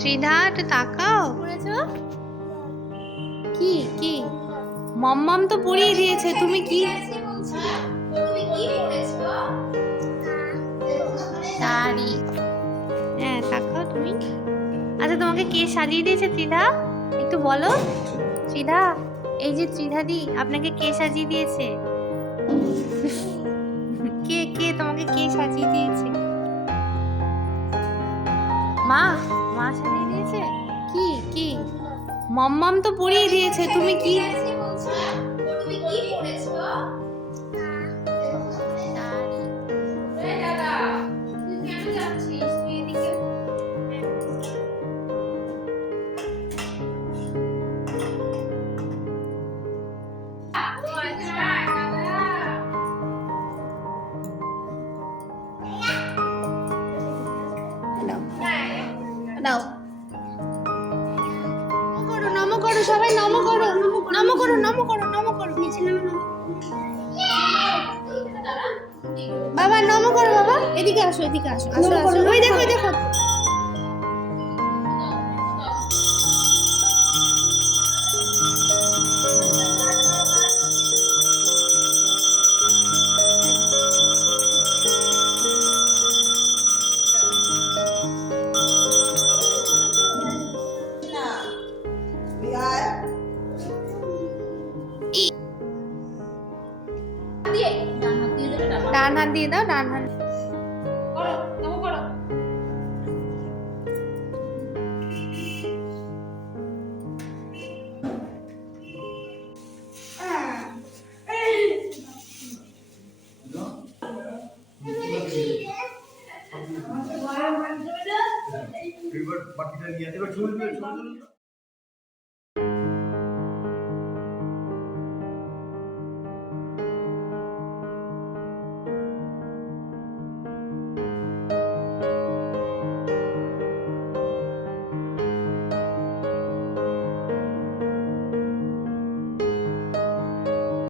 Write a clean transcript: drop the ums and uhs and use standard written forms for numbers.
ত্রিধা একটু তাকাও পড়েছো কি কি মম্মাম তো পড়িয়ে দিয়েছে তুমি কি শাড়ি হ্যাঁ তাকাও তুমি আচ্ছা তোমাকে কে সাজিয়ে দিয়েছে ত্রিধা একটু বলো ত্রিধা এই যে ত্রিধা দি আপনাকে কে সাজিয়ে দিয়েছে কে কে তোমাকে কে সাজিয়ে দিয়েছে মা মা সাজিয়ে দিয়েছে কি কি মম্মাম তো পড়িয়ে দিয়েছে তুমি কি দাও নমো করো সবাই নমো করো নমো করো নমো করো নমো করো নিচে নামো বাবা নমো করো বাবা এদিকে আসো আসো আসো ওই দেখো ওই দেখো ডান হাত দিয়ে দাও ডান হাত করো নমো করো এবার বাকিটা নিয়ে এবার চলবে